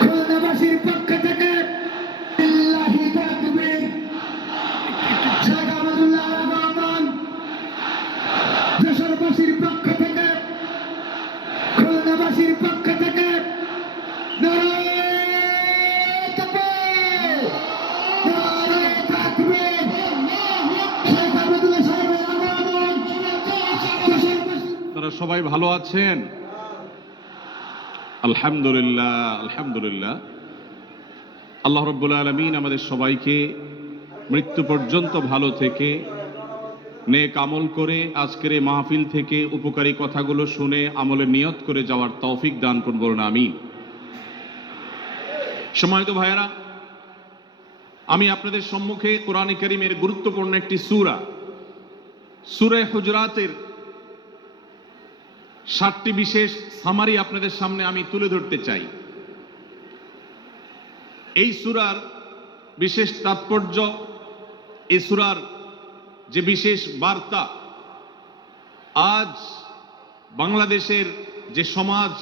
খুলনাবাসীর পক্ষ থেকে লিল্লাহি তাকবীর। শেখ আহমদুল্লাহ রহমান যশোরবাসীর পক্ষ থেকে, খুলনাবাসীর পক্ষ থেকে নারায়ে তাকবীর, নারায়ে তাকবীর। শেখ আহমদুল্লাহ সাহেবের আগমন যশোরবাসী। আপনারা সবাই ভালো আছেন? আলহামদুলিল্লাহ, আলহামদুলিল্লাহ। আল্লাহ রাব্বুল আলামিন আমাদের সবাইকে মৃত্যু পর্যন্ত ভালো থেকে নেক আমল করে আজকের এই মাহফিল থেকে উপকারী কথাগুলো শুনে আমলে নিয়ত করে যাওয়ার তৌফিক দান করুন, বলুন আমিন। সম্মানিত ভাইয়েরা, আমি আপনাদের সম্মুখে কোরআনে কারীমের গুরুত্বপূর্ণ একটি সূরা, সূরা হুজরাতের 7টি বিশেষ সামারি আপনাদের সামনে আমি তুলে ধরতে চাই। এই সূরার বিশেষ তাৎপর্য, এই সূরার যে বিশেষ বার্তা, আজ বাংলাদেশের যে সমাজ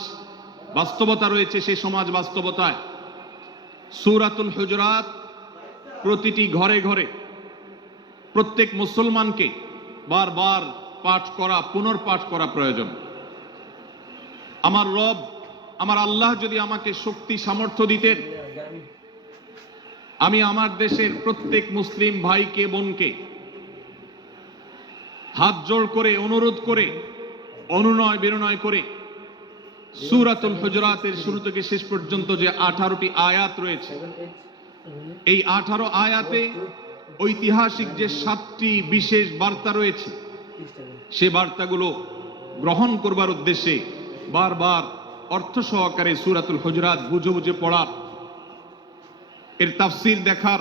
বাস্তবতা রয়েছে সেই সমাজ বাস্তবতায় সূরাতুল হুজরাত প্রতিটি ঘরে ঘরে প্রত্যেক মুসলমানকে বারবার পাঠ করা, পুনর্পাঠ করা প্রয়োজন। আমার রব, আমার আল্লাহ যদি আমাকে শক্তি সামর্থ্য দিতেন, আমি আমার দেশের প্রত্যেক মুসলিম ভাইকে বোনকে হাত জোড় করে অনুরোধ করে অনুনয় বিনয় করে সূরাতুল হুজরাতের শুরু থেকে শেষ পর্যন্ত যে 18টি আয়াত রয়েছে, এই 18 আয়াতে ঐতিহাসিক যে 7টি বিশেষ বার্তা রয়েছে, সে বার্তাগুলো গ্রহণ করবার উদ্দেশ্যে বারবার অর্থ সহকারে সূরাতুল হুজরাত বুঝে বুঝে পড়া, এর তাফসীর দেখার,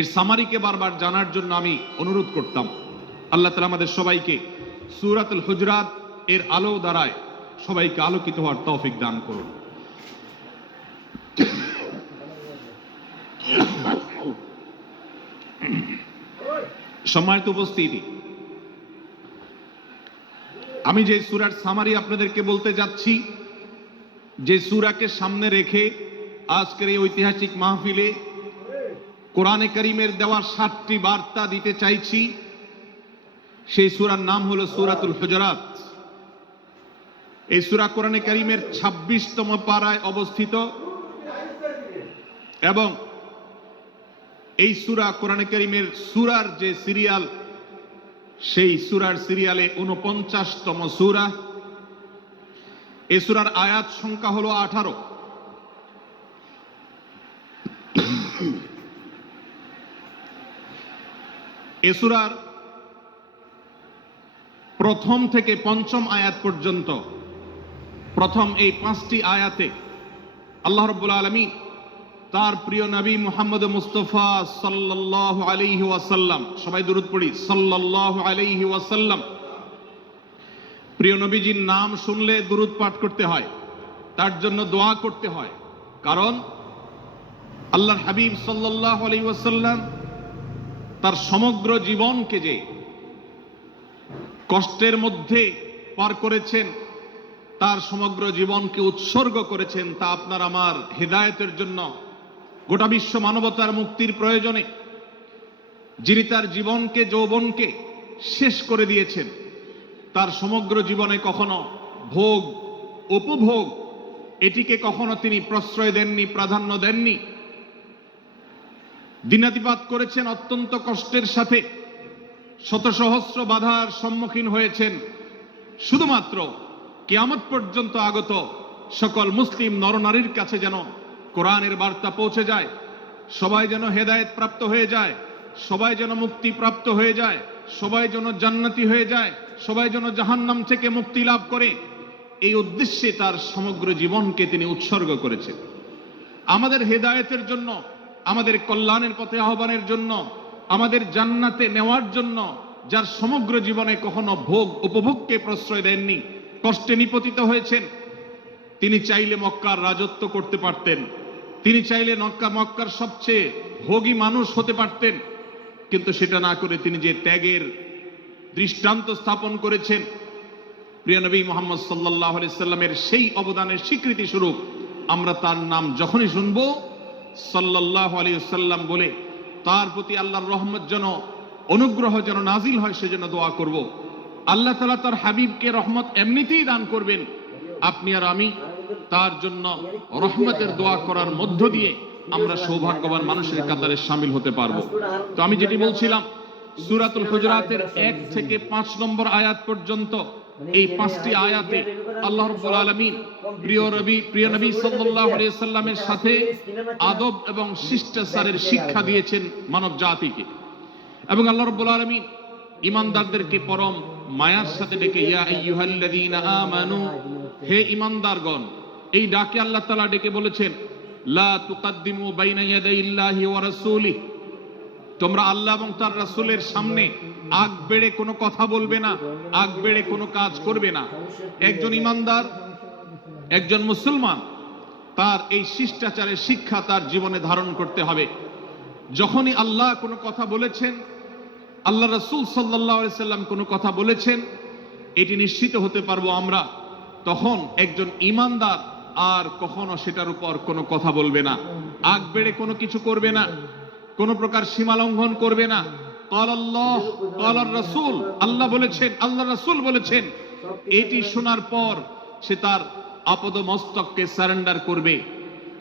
এর সামারিকে বারবার জানার জন্য আমি অনুরোধ করতাম। আল্লাহ তাআলা আমাদের সবাইকে সূরাতুল হুজরাত এর আলো দ্বারায় সবাইকে আলোকিত হওয়ার তৌফিক দান করুন। সম্মানিত উপস্থিতি, আমি যে সূরার সামারি আপনাদেরকে বলতে যাচ্ছি, যে সূরাকে সামনে রেখে আজকের এই ঐতিহাসিক মাহফিলে কোরআনে কারীমের দেওয়া 7টি বার্তা দিতে চাইছি, সেই সূরার নাম হলো সূরাতুল হুজরাত। এই সূরা কোরআনে কারীমের 26তম পারায় অবস্থিত এবং এই সূরা কোরআনে কারীমের সূরার যে সিরিয়াল, সেই সূরার সিরিয়ালে 49তম সূরা। এই সূরার আয়াত সংখ্যা হলো 18। এই সূরার প্রথম থেকে 5ম আয়াত পর্যন্ত, প্রথম এই 5টি আয়াতে আল্লাহ রাব্বুল আলামিন তার প্রিয় নবী মুহাম্মদ মুস্তাফা সাল্লাল্লাহু আলাইহি ওয়াসাল্লাম, সবাই দুরূদ পড়ি, সাল্লাল্লাহু আলাইহি ওয়াসাল্লাম। প্রিয় নবীজির নাম শুনলে দুরূদ পাঠ করতে হয়, তার জন্য দোয়া করতে হয়, কারণ আল্লাহর হাবিব সাল্লাল্লাহু আলাইহি ওয়াসাল্লাম তার সমগ্র জীবনকে যে কষ্টের মধ্যে পার করেছেন, তার সমগ্র জীবনকে উৎসর্গ করেছেন, তা আপনার আমার হেদায়েতের জন্য, গোটা বিশ্ব মানবতার মুক্তির প্রয়োজনে। যিনি তার জীবনকে, যৌবনকে শেষ করে দিয়েছেন, তার সমগ্র জীবনে কখনো ভোগ উপভোগ এটিকে কখনো তিনি প্রশ্রয় দেননি, প্রাধান্য দেননি। দিনাতিপাত করেছেন অত্যন্ত কষ্টের সাথে, শত সহস্র বাধার সম্মুখীন হয়েছেন, শুধুমাত্র কিয়ামত পর্যন্ত আগত সকল মুসলিম নরনারীর কাছে যেন কোরআনের বার্তা পৌঁছে যায়, সবাই যেন হেদায়েত প্রাপ্ত হয়ে যায়, সবাই যেন মুক্তি প্রাপ্ত হয়ে যায়, সবাই যেন জান্নাতি হয়ে যায়, সবাই যেন জাহান্নাম থেকে মুক্তি লাভ করে, এই উদ্দেশ্যে তার সমগ্র জীবনকে তিনি উৎসর্গ করেছেন। আমাদের হেদায়েতের জন্য, আমাদের কল্যাণের পথে আহ্বানের জন্য, আমাদের জান্নাতে নেওয়ার জন্য, যার সমগ্র জীবনে কখনো ভোগ উপভোগকে প্রশ্রয় দেননি, কষ্টে নিপতিত হয়েছেন, তিনি চাইলে মক্কার রাজত্ব করতে পারতেন, তিনি চাইলে মক্কার সবচেয়ে ভোগী মানুষ হতে পারতেন, কিন্তু সেটা না করে তিনি যে ত্যাগের দৃষ্টান্ত স্থাপন করেছেন, প্রিয় নবী মুহাম্মদ সাল্লাল্লাহু আলাইহি সাল্লামের সেই অবদানের স্বীকৃতি স্বরূপ আমরা তার নাম যখনই শুনবো সাল্লাল্লাহু আলাইহি ওয়াসাল্লাম বলে তার প্রতি আল্লাহর রহমত যেন, অনুগ্রহ যেন নাজিল হয় সেজন্য দোয়া করব। আল্লাহ তাআলা তার হাবিবকে রহমত এমনিতেই দান করবেন, আপনি আর আমি তার জন্য রহমতের দোয়া করার মধ্য দিয়ে আমরা সৌভাগ্যবান মানুষের কাতারে শামিল হতে পারবো। তো আমি যেটি বলছিলাম, সূরাতুল হুজুরাতের 1 থেকে 5 নম্বর আয়াত পর্যন্ত এই 5টি আয়াতে আল্লাহ রাব্বুল আলামিন প্রিয় নবী সাল্লাল্লাহু আলাইহি সাল্লামের সাথে আদব এবং শিষ্টাচারের শিক্ষা দিয়েছেন মানব জাতিকে। এবং আল্লাহ রাব্বুল আলামিন ঈমানদারদেরকে পরম মায়ার সাথে ডেকে ইয়া আইয়ুহাল্লাযীনা আমানু, হে ঈমানদারগণ, এই ডাকে আল্লাহ তাআলা ডেকে বলেছেন লা তুকাদ্দিমু বাইনা ইয়াদাইল্লাহি ওয়া রাসূলিহি, তোমরা আল্লাহ এবং তার রাসূলের সামনে আগ বেড়ে কোনো কথা বলবে না, আগ বেড়ে কোনো কাজ করবে না। একজন ঈমানদার, একজন মুসলমান, তার এই শিষ্টাচারের শিক্ষা তার জীবনে ধারণ করতে হবে। যখনই আল্লাহ কোনো কথা বলেছেন, আল্লাহ রাসূল সাল্লাল্লাহু আলাইহি সাল্লাম কোনো কথা বলেছেন, এটি নিশ্চিত হতে পারবো আমরা, তখন একজন ঈমানদার আর কখনো সেটার উপর কোনো কথা বলবে না, আগ বেড়ে কোনো কিছু করবে না, কোনো প্রকার সীমা লঙ্ঘন করবে না। ক্বালাল্লাহ ক্বালার রাসূল, আল্লাহ বলেছেন, আল্লাহ রাসূল বলেছেন, এটি শোনার পর সে তার আপদ মস্তককে সারেন্ডার করবে,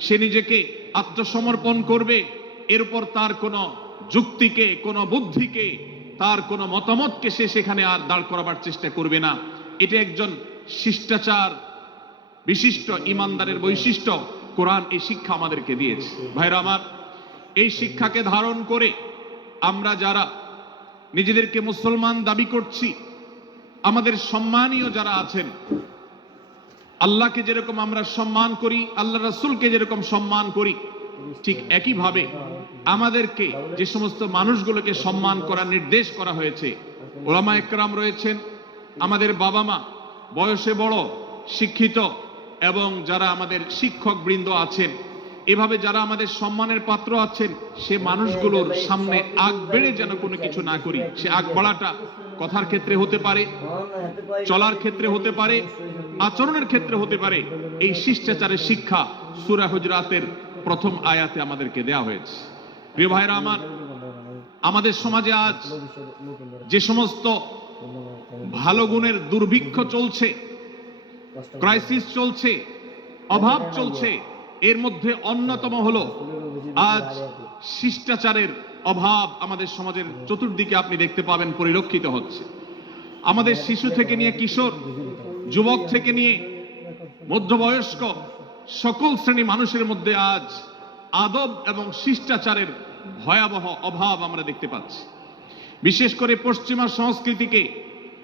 সে নিজেকে আত্মসমর্পণ করবে। এর উপর তার কোনো যুক্তিকে, কোনো বুদ্ধিকে, তার কোনো মতামতকে সে সেখানে আর দাঁড় করাবার চেষ্টা করবে না। এটা একজন শিষ্টাচার বিশিষ্ট ঈমানদারের বৈশিষ্ট্য। কোরআন এই শিক্ষা আমাদেরকে দিয়েছে। ভাইরা আমার, এই শিক্ষাকে ধারণ করে আমরা যারা নিজেদেরকে মুসলমান দাবি করছি, আমাদের সম্মানীয় যারা আছেন, আল্লাহকে যেরকম আমরা সম্মান করি, আল্লাহ রাসূলকে যেরকম সম্মান করি, ঠিক একইভাবে আমাদেরকে যে সমস্ত মানুষগুলোকে সম্মান করার নির্দেশ করা হয়েছে, ওলামা একরাম রয়েছেন, আমাদের বাবা মা, বয়সে বড়, শিক্ষিত, এবং যারা আমাদের শিক্ষক বৃন্দ আছেন, এভাবে যারা আমাদের সম্মানের পাত্র আছেন, সে মানুষগুলোর সামনে আগ বেড়ে যেন কোনো কিছু না করি। সে আগ বাড়াটা কথার ক্ষেত্রে হতে পারে, চলার ক্ষেত্রে হতে পারে, আচরণের ক্ষেত্রে হতে পারে। এই শিষ্টাচারের শিক্ষা সূরা হুজুরাতের প্রথম আয়াতে আমাদেরকে দেয়া হয়েছে। প্রিয় ভাইরা আমার, আমাদের সমাজে আজ যে সমস্ত ভালো গুণের দুর্ভিক্ষ চলছে, ক্রাইসিস চলছে, অভাব চলছে, এর মধ্যে অন্যতম হলো আজ শিষ্টাচারের অভাব। আমাদের সমাজের চতুর্দিকে আপনি দেখতে পাবেন পরিলক্ষিত হচ্ছে। আমাদের শিশু থেকে নিয়ে কিশোর, যুবক থেকে নিয়ে মধ্যবয়স্ক, সকল শ্রেণী মানুষের মধ্যে আজ আদব এবং শিষ্টাচারের ভয়াবহ অভাব আমরা দেখতে পাচ্ছি। বিশেষ করে পশ্চিমা সংস্কৃতিকে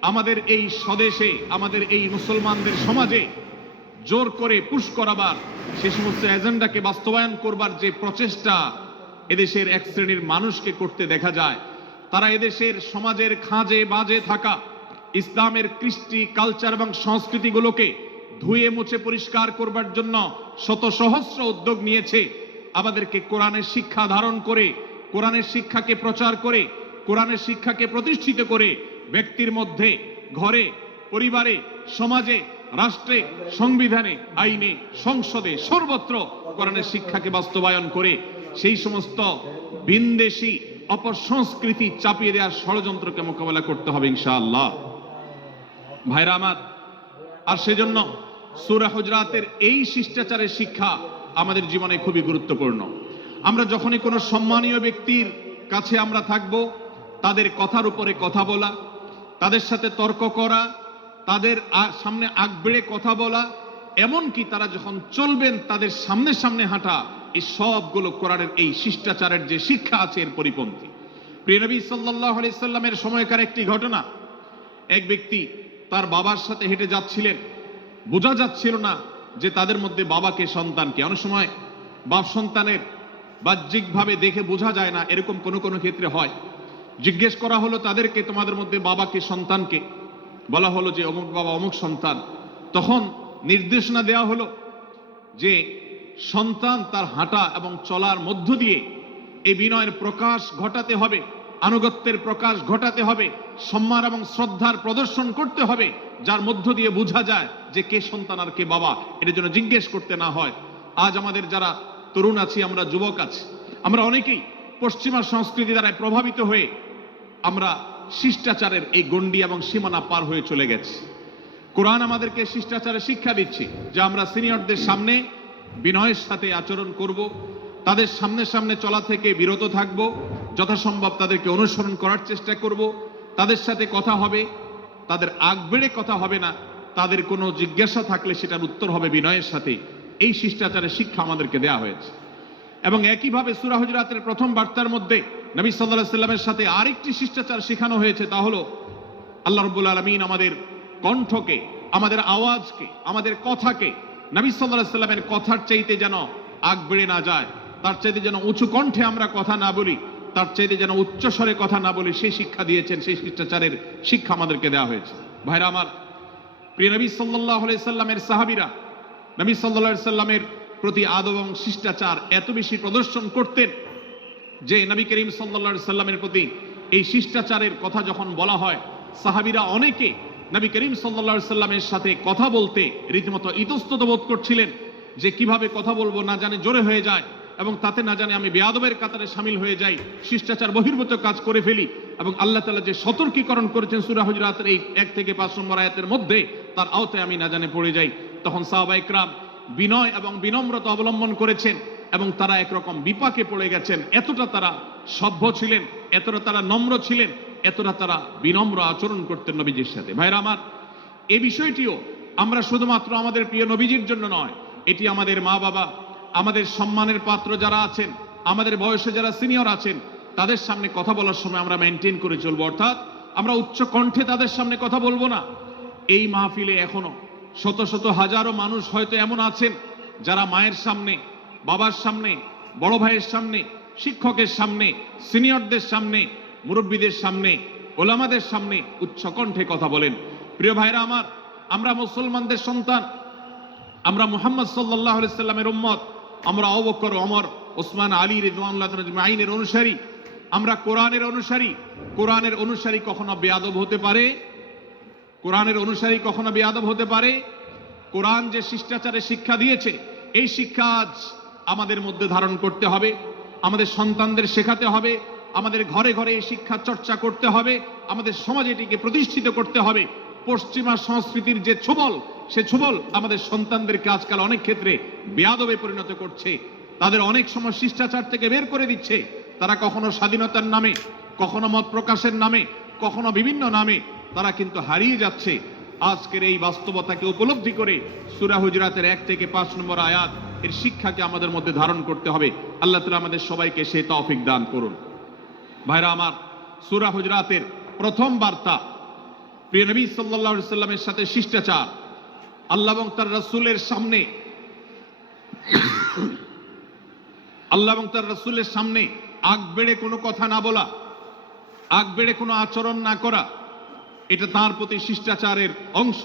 আমাদের এই স্বদেশে, আমাদের এই মুসলমানদের সমাজে জোর করে পুশ করাবার, সে সমস্ত এজেন্ডাকে বাস্তবায়ন করবার যে প্রচেষ্টা এদেশের এক শ্রেণীর মানুষকে করতে দেখা যায়, তারা এদেশের সমাজের খাঁজে বাজে থাকা ইসলামের কৃষ্টি, কালচার এবং সংস্কৃতিগুলোকে ধুয়ে মুছে পরিষ্কার করবার জন্য শত সহস্র উদ্যোগ নিয়েছে। আমাদেরকে কোরআনের শিক্ষা ধারণ করে, কোরআনের শিক্ষাকে প্রচার করে, কোরআনের শিক্ষাকে প্রতিষ্ঠিত করে ব্যক্তির মধ্যে, ঘরে, পরিবারে, সমাজে, রাষ্ট্রে, সংবিধানে, আইনে, সংসদে, সর্বত্র কোরআনের শিক্ষাকে বাস্তবায়ন করে সেই সমস্ত ভিনদেশী অপসংস্কৃতি চাপিয়ে দেওয়ার ষড়যন্ত্রকে মোকাবেলা করতে হবে ইনশাআল্লাহ। ভাইরা আমার, আর সেজন্য সূরা হুজুরাতের এই শিষ্টাচারের শিক্ষা আমাদের জীবনে খুবই গুরুত্বপূর্ণ। আমরা যখনই কোনো সম্মানীয় ব্যক্তির কাছে আমরা থাকব, তাদের কথার উপরে কথা বলা, তাদের সাথে তর্ক করা, তাদের সামনে আগ বেড়ে কথা বলা, এমনকি তারা যখন চলবেন তাদের সামনে সামনে হাঁটা, এই সবগুলো কোরআনের এই শিষ্টাচারের যে শিক্ষা আছে এর পরিপন্থী। প্রিয় নবী সাল্লাল্লাহু আলাইহি সাল্লামের সময়কার একটি ঘটনা, এক ব্যক্তি তার বাবার সাথে হেঁটে যাচ্ছিলেন, বোঝা যাচ্ছিল না যে তাদের মধ্যে বাবাকে সন্তানকে। অনেক সময় বাপ সন্তানের বাহ্যিকভাবে দেখে বোঝা যায় না, এরকম কোনো কোনো ক্ষেত্রে হয়। জিজ্ঞেস করা হলো তাদেরকে, তোমাদের মধ্যে বাবাকে সন্তানকে? বলা হলো যে অমুক বাবা, অমুক সন্তান। তখন নির্দেশনা দেওয়া হলো যে সন্তান তার হাঁটা এবং চলার মধ্য দিয়ে এই বিনয়ের প্রকাশ ঘটাতে হবে, আনুগত্যের প্রকাশ ঘটাতে হবে, সম্মান এবং শ্রদ্ধার প্রদর্শন করতে হবে, যার মধ্য দিয়ে বোঝা যায় যে কে সন্তান আর কে বাবা, এটার জন্য জিজ্ঞেস করতে না হয়। আজ আমাদের যারা তরুণ আছি, আমরা যুবক আছি, আমরা অনেকেই পশ্চিমা সংস্কৃতি দ্বারা প্রভাবিত হয়ে আমরা শিষ্টাচারের এই গণ্ডি এবং সীমানা পার হয়ে চলে গেছি। কোরআন আমাদেরকে শিষ্টাচারের শিক্ষা দিচ্ছে যে আমরা সিনিয়রদের সামনে বিনয়ের সাথে আচরণ করব, তাদের সামনে সামনে চলা থেকে বিরত থাকব, যথাসম্ভব তাদেরকে অনুসরণ করার চেষ্টা করব, তাদের সাথে কথা হবে, তাদের আগ বেড়ে কথা হবে না, তাদের কোনো জিজ্ঞাসা থাকলে সেটার উত্তর হবে বিনয়ের সাথে। এই শিষ্টাচারের শিক্ষা আমাদেরকে দেয়া হয়েছে। এবং একইভাবে সূরা হুজুরাতের প্রথম বার্তার মধ্যে নবী সাল্লাল্লাহু আলাইহি সাল্লামের সাথে আরেকটি শিষ্টাচার শেখানো হয়েছে, তা হলো আল্লাহ রাব্বুল আলামিন আমাদের কণ্ঠকে, আমাদের আওয়াজকে, আমাদের কথাকে নবী সাল্লাল্লাহু আলাইহি সাল্লামের কথার চাইতে যেন আগ বেড়ে না যায়, তার চাইতে যেন উঁচু কণ্ঠে আমরা কথা না বলি, তার চাইতে যেন উচ্চ স্বরে কথা না বলি, সেই শিক্ষা দিয়েছেন, সেই শিষ্টাচারের শিক্ষা আমাদেরকে দেওয়া হয়েছে। ভাইরা আমার, প্রিয় নবী সাল্লাল্লাহু আলাইহি সাল্লামের সাহাবীরা নবী সাল্লাল্লাহু আলাইহি সাল্লামের প্রতি আদব এবং শিষ্টাচার এত বেশি প্রদর্শন করতেন যে নবী করিম সাল্লাল্লাহু আলাইহি সাল্লামের প্রতি এই শিষ্টাচারের কথা যখন বলা হয়, সাহাবীরা অনেকে নবী করিম সাল্লাল্লাহু আলাইহি সাল্লামের সাথে কথা বলতে রীতিমতো ইতস্তত বোধ করছিলেন যে কিভাবে কথা বলবো, না জানে জোরে হয়ে যায় এবং তাতে না জানে আমি বেয়াদবের কাতারে শামিল হয়ে যাই, শিষ্টাচার বহির্ভূত কাজ করে ফেলি। এবং আল্লাহ তাআলা যে সতর্কীকরণ করেছেন সূরা হুজুরাতের এই 1 থেকে 5 নম্বর আয়াতের মধ্যে, তার আওতায় আমি না জানে পড়ে যাই। তখন সাহাবায়ে কেরাম বিনয় এবং বিনম্রতা অবলম্বন করেছেন এবং তারা একরকম বিপাকে পড়ে গেছেন। এতটা তারা সভ্য ছিলেন, এতটা তারা নম্র ছিলেন, এতটা তারা বিনম্র আচরণ করতেন নবীজির সাথে। ভাইরা আমার, এই বিষয়টিও আমরা শুধুমাত্র আমাদের প্রিয় নবীজির জন্য নয়, এটি আমাদের মা বাবা, আমাদের সম্মানের পাত্র যারা আছেন, আমাদের বয়সে যারা সিনিয়র আছেন, তাদের সামনে কথা বলার সময় আমরা মেনটেন করে চলবো, অর্থাৎ আমরা উচ্চ কণ্ঠে তাদের সামনে কথা বলবো না। এই মাহফিলে এখনো শত শত হাজারো মানুষ হয়তো এমন আছেন যারা মায়ের সামনে, বাবার সামনে, বড় ভাইয়ের সামনে, শিক্ষকের সামনে, সিনিয়রদের সামনে, মুরব্বীদের সামনে, ওলামাদের সামনে উচ্চ কণ্ঠে কথা বলেন। প্রিয় ভাইরা আমার, আমরা মুসলমানদের সন্তান, আমরা মুহাম্মদ সাল্লাল্লাহু আলাইহি সাল্লামের উম্মত, আমরা আবু বকর, ওমর, ওসমান, আলী রাদিয়াল্লাহু আজমাইনের অনুসারী, আমরা কোরআনের অনুসারী। কোরআনের অনুসারী কখনো বেয়াদব হতে পারে? কোরআনের অনুসারী কখনো বেয়াদব হতে পারে? কোরআন যে শিষ্টাচারের শিক্ষা দিয়েছে, এই শিক্ষা আজ আমাদের মধ্যে ধারণ করতে হবে, আমাদের সন্তানদের শেখাতে হবে, আমাদের ঘরে ঘরে এই শিক্ষা চর্চা করতে হবে, আমাদের সমাজে এটিকে প্রতিষ্ঠিত করতে হবে। পশ্চিমা সংস্কৃতির যে ছোবল, সে ছোবল আমাদের সন্তানদেরকে আজকাল অনেক ক্ষেত্রে বেয়াদবে পরিণত করছে, তাদের অনেক সময় শিষ্টাচার থেকে বের করে দিচ্ছে। তারা কখনো স্বাধীনতার নামে, কখনো মত প্রকাশের নামে, কখনো বিভিন্ন নামে তারা কিন্তু হারিয়ে যাচ্ছে। আজকের এই বাস্তবতাকে উপলব্ধি করে সূরা হুজুরাতের 1 থেকে 5 নম্বর আয়াত এর শিক্ষাকে আমাদের মধ্যে ধারণ করতে হবে। আল্লাহ তাআলা আমাদের সবাইকে সেই তৌফিক দান করুন। ভাইরা আমার, সূরা হুজুরাতের প্রথম বার্তা প্রিয় নবী সাল্লাল্লাহু আলাইহি সাল্লামের সাথে শিষ্টাচার, আল্লাহ এবং তার রাসূলের সামনে, আল্লাহ এবং তার রাসূলের সামনে আগ বেড়ে কোনো কথা না বলা, আগ বেড়ে কোনো আচরণ না করা, এটা তার প্রতি শিষ্টাচারের অংশ।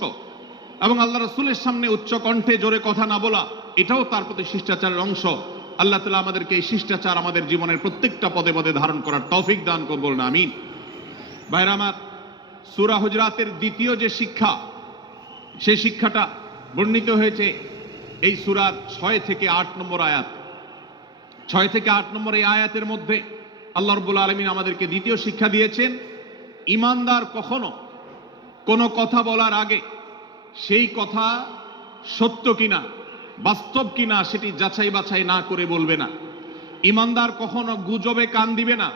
এবং আল্লাহ রাসূলের সামনে উচ্চ কণ্ঠে জোরে কথা না বলা, এটাও তার প্রতি শিষ্টাচারের অংশ। আল্লাহ তাআলা আমাদেরকে এই শিষ্টাচার আমাদের জীবনের প্রত্যেকটা পদে পদে ধারণ করার তৌফিক দান করুন, বলুন আমিন। ভাইরা আমার, সূরা হুজুরাতের দ্বিতীয় যে শিক্ষা, সেই শিক্ষাটা বর্ণিত হয়েছে এই সূরার 6 থেকে 8 নম্বর আয়াত। 6 থেকে 8 নম্বর এই আয়াতের মধ্যে আল্লাহ রাব্বুল আলামিন আমাদেরকে দ্বিতীয় শিক্ষা দিয়েছেন, ঈমানদার কখনো কোনো কথা বলার আগে সেই কথা সত্য কিনা, বাস্তব কিনা সেটি যাচাই বাছাই না করে বলবে না। ঈমানদার কখনো গুজবে কান দিবে না।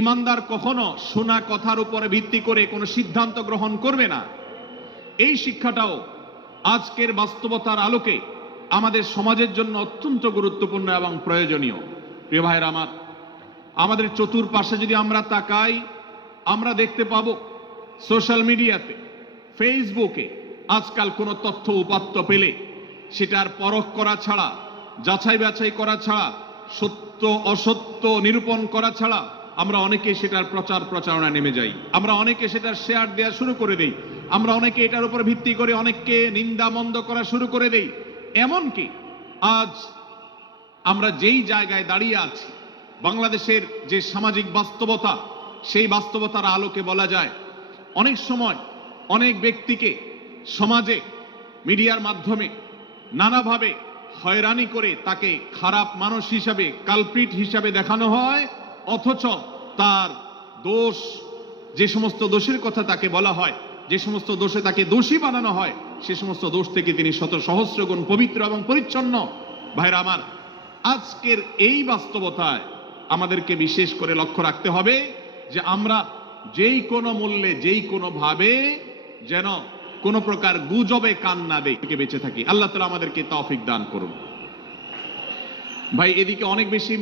ঈমানদার কখনো শোনা কথার উপরে ভিত্তি করে কোনো সিদ্ধান্ত গ্রহণ করবে না। এই শিক্ষাটাও আজকের বাস্তবতার আলোকে আমাদের সমাজের জন্য অত্যন্ত গুরুত্বপূর্ণ এবং প্রয়োজনীয়। প্রিয় ভাইরা আমার, আমাদের চতুর্পাশে যদি আমরা তাকাই, আমরা দেখতে পাবো সোশ্যাল মিডিয়াতে, ফেসবুকে আজকাল কোনো তথ্য উপাত্ত পেলে সেটার পরখ করা ছাড়া, যাচাই বাছাই করা ছাড়া, সত্য অসত্য নিরূপণ করা ছাড়া আমরা অনেকে সেটার প্রচার প্রচারণা নেমে যাই। আমরা অনেকে সেটার শেয়ার দেওয়া শুরু করে দেই। আমরা অনেকে এটার উপর ভিত্তি করে অনেককে নিন্দা মন্দ করা শুরু করে দেই। এমনকি আজ আমরা যেই জায়গায় দাঁড়িয়ে আছি, বাংলাদেশের যে সামাজিক বাস্তবতা, সেই বাস্তবতার আলোকে বলা যায়, অনেক সময় অনেক ব্যক্তিকে সমাজে মিডিয়ার মাধ্যমে নানাভাবে হয়রানি করে তাকে খারাপ মানুষ হিসাবে, কালপ্রিট হিসাবে দেখানো হয়, অথচ তার দোষ, যে সমস্ত দোষের কথা তাকে বলা হয়, যে সমস্ত দোষে তাকে দোষী বানানো হয়, সে সমস্ত দোষ থেকে তিনি শত সহস্র গুণ পবিত্র এবং পরিচ্ছন্ন। ভাইরা আমার, আজকের এই বাস্তবতায় আমাদেরকে বিশেষ করে লক্ষ্য রাখতে হবে যে আমরা যেই কোনো মূল্যে, যেই কোনো ভাবে যেন কোনো প্রকার গুজবে কান না দেই, বেঁচে থাকি। আল্লাহ তাআলা আমাদেরকে তৌফিক দান করুন। ভাই, এদিকে অনেক বেশি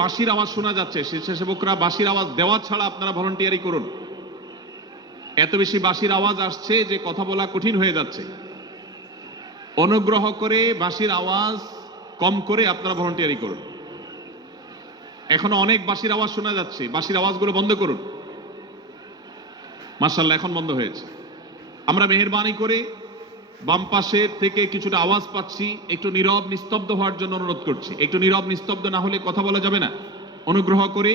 বাঁশির আওয়াজ শোনা যাচ্ছে। স্বেচ্ছাসেবকরা বাঁশির আওয়াজ দেওয়া ছাড়া আপনারা ভলান্টিয়ারি করুন। এত বেশি বাঁশির আওয়াজ আসছে যে কথা বলা কঠিন হয়ে যাচ্ছে। অনুগ্রহ করে বাঁশির আওয়াজ কম করে আপনারা ভলান্টিয়ারি করুন। এখনো অনেক বাঁশির আওয়াজ শোনা যাচ্ছে, বাঁশির আওয়াজগুলো বন্ধ করুন। মাশাআল্লাহ, এখন বন্ধ হয়েছে। আমরা মেহেরবানি করে বাম পাশের থেকে কিছুটা আওয়াজ পাচ্ছি, একটু নীরব নিস্তব্ধ হওয়ার জন্য অনুরোধ করছি। একটু নীরব নিস্তব্ধ না হলে কথা বলা যাবে না। অনুগ্রহ করে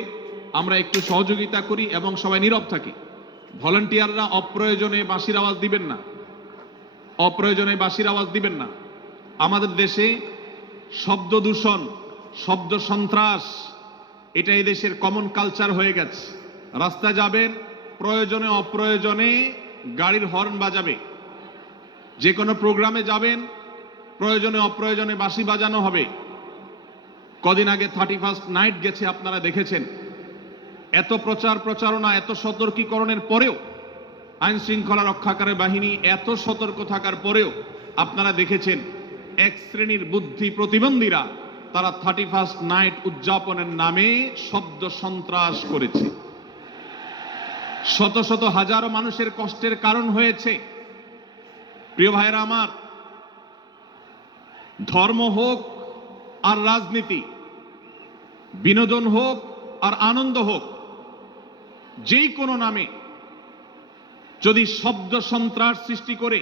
আমরা একটু সহযোগিতা করি এবং সবাই নীরব থাকি। ভলান্টিয়াররা অপ্রয়োজনে বাঁশির আওয়াজ দিবেন না, অপ্রয়োজনে বাঁশির আওয়াজ দিবেন না। আমাদের দেশে শব্দ দূষণ, শব্দ সন্ত্রাস, এটা এই দেশের কমন কালচার হয়ে গেছে। রাস্তায় যাবেন, প্রয়োজনে অপ্রয়োজনে গাড়ির হর্ন বাজাবে। যে কোনো প্রোগ্রামে যাবেন, প্রয়োজনে অপ্রয়োজনে বাঁশি বাজানো হবে। কদিন আগে 31st নাইট গেছে, আপনারা দেখেছেন। এত প্রচার প্রচারণা, এত সতর্কীকরণের পরেও, আইন শৃঙ্খলা রক্ষাকারী বাহিনী এত সতর্ক থাকার পরেও আপনারা দেখেছেন এক শ্রেণীর বুদ্ধি প্রতিবন্ধীরা তারা 31st নাইট উদযাপনের নামে শব্দ সন্ত্রাস করেছে। শত শত হাজারো মানুষের কষ্টের কারণ হয়েছে। প্রিয় ভাইরা আমার, ধর্ম হোক আর রাজনীতি, বিনোদন হোক আর আনন্দ হোক, যেই কোনো নামে যদি শব্দ সন্ত্রাস সৃষ্টি করে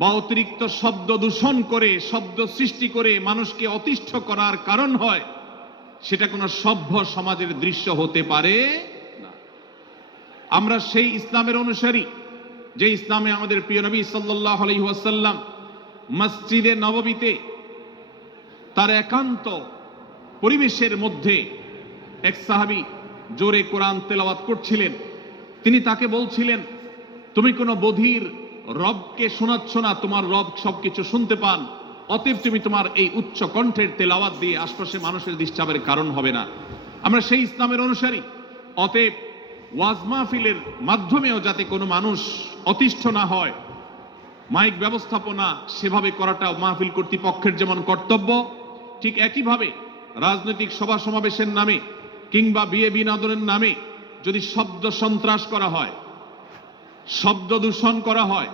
বা অতিরিক্ত শব্দ দূষণ করে, শব্দ সৃষ্টি করে মানুষকে অতিষ্ঠ করার কারণ হয়, সেটা কোনো সভ্য সমাজের দৃশ্য হতে পারে না। আমরা সেই ইসলামের অনুসারী যে ইসলামে আমাদের প্রিয় নবী সাল্লাল্লাহু আলাইহি ওয়াসাল্লাম মসজিদে নববীতে তার একান্ত পরিবেশের মধ্যে এক সাহাবী জোরে কোরআন তেলাওয়াত করছিলেন। তিনি তাকে বলছিলেন, তুমি কোনো বধির রবকে শোনাচ্ছ না, তোমার রব সবকিছু শুনতে পান, অতএব তুমি তোমার এই উচ্চ কণ্ঠের তেলাওয়াত দিয়ে আশপাশে মানুষের ডিস্টার্বের কারণ হবে না। আমরা সেই ইসলামের অনুসারী। অতএব ওয়াজ মাহফিলের মাধ্যমেও যাতে কোনো মানুষ অতিষ্ঠ না হয়, মাইক ব্যবস্থাপনা সেভাবে করাটাও মাহফিল কর্তৃপক্ষের যেমন কর্তব্য, ঠিক একইভাবে রাজনৈতিক সভা সমাবেশের নামে কিংবা বিয়ে বিনোদনের নামে যদি শব্দ সন্ত্রাস করা হয়, শব্দ দূষণ করা হয়,